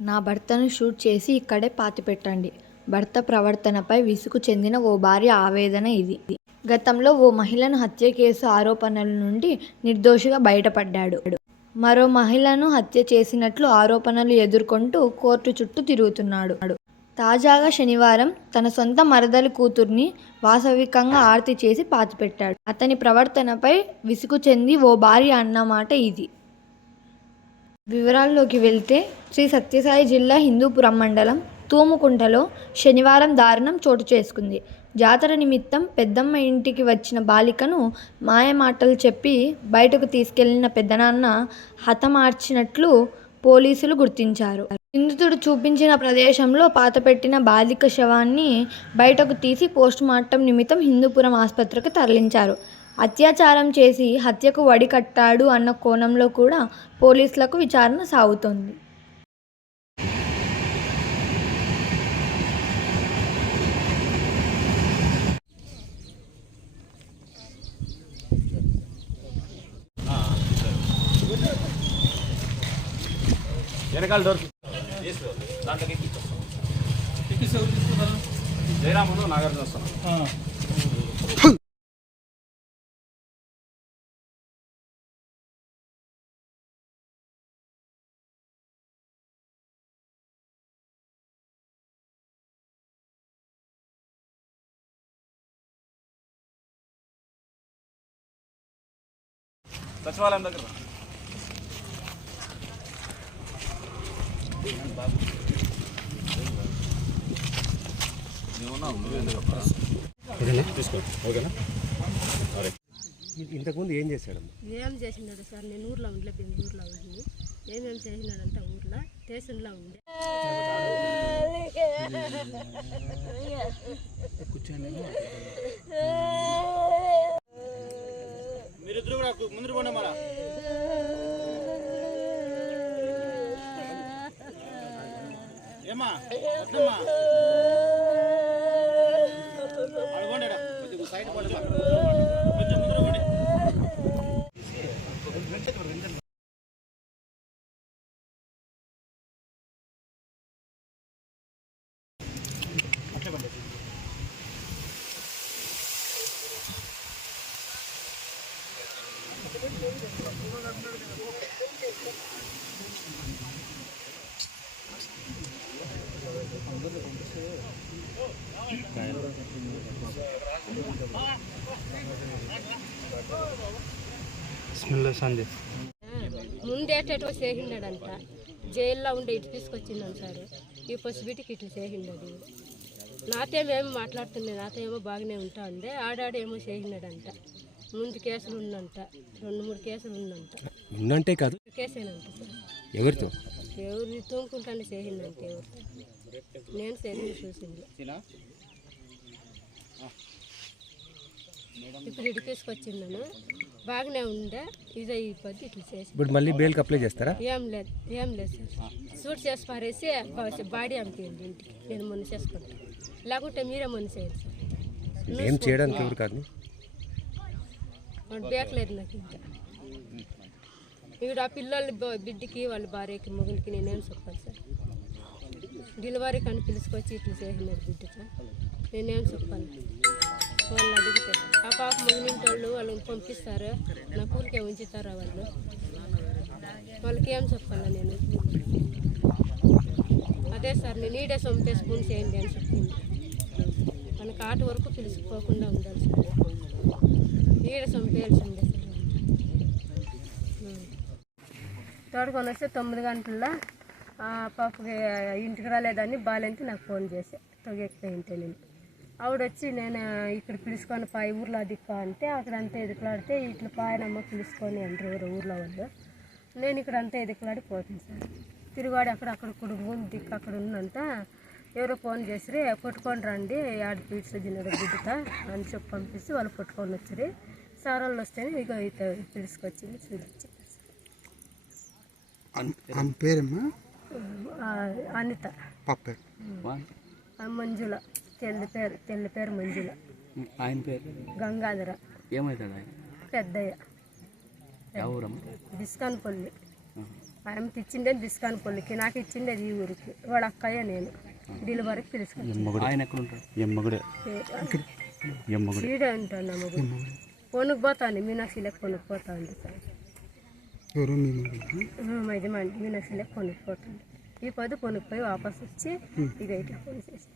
నా భర్తను షూట్ చేసి ఇక్కడే పాతిపెట్టండి భర్త ప్రవర్తనపై విసుగు చెందిన ఓ భార్య ఆవేదన ఇది. గతంలో ఓ మహిళను హత్య కేసు ఆరోపణల నుండి నిర్దోషిగా బయటపడ్డాడు. మరో మహిళను హత్య చేసినట్లు ఆరోపణలు ఎదుర్కొంటూ కోర్టు చుట్టూ తిరుగుతున్నాడు. తాజాగా శనివారం తన సొంత మరదలి కూతుర్ని వాస్తవికంగా ఆర్తి చేసి పాతిపెట్టాడు. అతని ప్రవర్తనపై విసుగు చెంది ఓ భార్య అన్నమాట ఇది. వివరాల్లోకి వెళ్తే శ్రీ సత్యసాయి జిల్లా హిందూపురం మండలం తూముకుంటలో శనివారం దారుణం చోటు చేసుకుంది. జాతర నిమిత్తం పెద్దమ్మ ఇంటికి వచ్చిన బాలికను మాయమాటలు చెప్పి బయటకు తీసుకెళ్ళిన పెద్దనాన్న హతమార్చినట్లు పోలీసులు గుర్తించారు. నిందితుడు చూపించిన ప్రదేశంలో పాతపెట్టిన బాలిక శవాన్ని బయటకు తీసి పోస్టుమార్టం నిమిత్తం హిందూపురం ఆసుపత్రికి తరలించారు. అత్యాచారం చేసి హత్యకు వడికట్టాడు అన్న కోణంలో కూడా పోలీసులకు విచారణ సాగుతోంది. వెనకాల డోర్ దాంట్లోకి జయరాముడు నాగార్జున వస్తాను సచివాలయం దగ్గర రా. తీసుకో. ఓకేనా? ఇంతకుముందు ఏం చేశాడమ్మా? ఏం చేసినాడు సార్? నేను ఊర్లో ఉండలే బెంగళూరులో ఉంది ఏమేమి చేసినాడంట ఊర్లో స్టేషన్లో ఉండే. మీరిద్దరు కూడా ముందు పోండి మరా ఏమ్మా వద్దమ్మా అడగండి కొద్దిగా సైడ్ పోండి ముందేటేటో చేసినాడంట జైల్లో ఉండే ఇటు తీసుకొచ్చిందని సార్. ఈ పసిబిటికి ఇటు చేసినాడు నాతో ఏమో మాట్లాడుతుంది నాతో ఏమో బాగానే ఉంటా ఉంది ఆడాడేమో చేసినాడంట ముందు కేసులు ఉందంట. రెండు మూడు కేసులు ఉందంట. ఉన్నంటే కాదు. కేసేనంట సార్. ఎవరితో? ఎవరు తోముకుంటానే చేసిందంటే ఎవరు? నేను చేసింది చూసింది. ఇప్పుడు ఇటు తీసుకొచ్చిందను బాగానే ఉండే ఇదే ఈ పద్ధతి ఇట్లా చేసి ఇప్పుడు మళ్ళీ బెయిల్కి అప్లై చేస్తారా? ఏం లేదు ఏం లేదు సార్. సూట్ చేసి పారేసి బాడీ అమ్మిపోయింది ఇంటికి. నేను మొన్న చేసుకుంటాను లేకుంటే మీరే మొన్న చేయండి సార్. ఏం చేయడానికి ఎవరు కాదు? బేకలేదు నాకు ఇంకా. ఇక్కడ ఆ పిల్లల బిడ్డకి వాళ్ళ భార్యకి మొగులకి నేనేం చెప్పాలి సార్? డెలివరీ కానీ పిలుచుకొచ్చి ఇట్లా చేసినారు బిడ్డతో నేనేం చెప్పాలి? వాళ్ళు అడిగితే ఆ పాప మొగిలింటోళ్ళు వాళ్ళని పంపిస్తారు? నా కూలికే ఉంచుతారా వాళ్ళు? వాళ్ళకి ఏం చెప్పాలా నేను? అదే సార్ నేను ఈడే చంపేసుకుని చేయండి అని చెప్పింది. మనకు ఆట వరకు పిలుచుకోకుండా ఉండాలి సార్ ఈడ చంపేయాల్సిందే సార్ ఉం. తోడుకొని వస్తే తొమ్మిది గంటల్లో పాపకి ఇంటికి రాలేదని బాలేంటి నాకు ఫోన్ చేసి తొగెక్కిపోయింటే నేను ఆవిడ వచ్చి నేను ఇక్కడ పిలుచుకొని పాయి ఊర్లో దిక్కు అంటే అక్కడ అంతా ఎదుకులాడితే ఇట్లా పాయనమ్మ పిలుచుకొని అంటారు ఎవరో ఊర్లో వాళ్ళు. నేను ఇక్కడ అంతా ఎదుకులాడి పోతుంది సార్. తిరుగాడి అక్కడ అక్కడ కుడుము దిక్కు అక్కడ ఉన్నంతా. ఎవరో ఫోన్ చేసిరి పట్టుకొని రండి ఆడ పీట్స్ తిన్నాడు బిడ్డత అని చెప్పి పంపిస్తే వాళ్ళు పట్టుకొని వచ్చిరి. సార్ వాళ్ళు వస్తేనే ఇక పిలుచుకొచ్చింది చూపించి ఆమె పేరమ్మా? అనిత. మంజుల తెల్ల పేరు తెల్ల పేరు మంజుల. ఆయన పేరు? గంగాధర. ఏమవుతాడు ఆయన? పెద్దయ్య. ఎవరమ్మ బిస్కాన్పల్లి. ఆయన ఇచ్చిండేది బిస్కాన్ పల్లికి నాకు ఇచ్చిండేది ఈ ఊరికి. వాడు అక్కయ్య నేను. డెలివరీకి పిలుచుకుని ఎమ్మగుడే. ఆయన ఎక్కడ ఉంటాడు ఎమ్మగుడే ఎమ్మగుడే ఉంటాను అమ్మగు కొనుక్కు పోతాను మీనాక్షిలకు కొనుక్కు పోతాను సార్. ఎవరు మీ యజమాని ఈ పది కొనుక్కు పోయి వాపస్ వచ్చి ఇట్లా ఫోన్ చేసి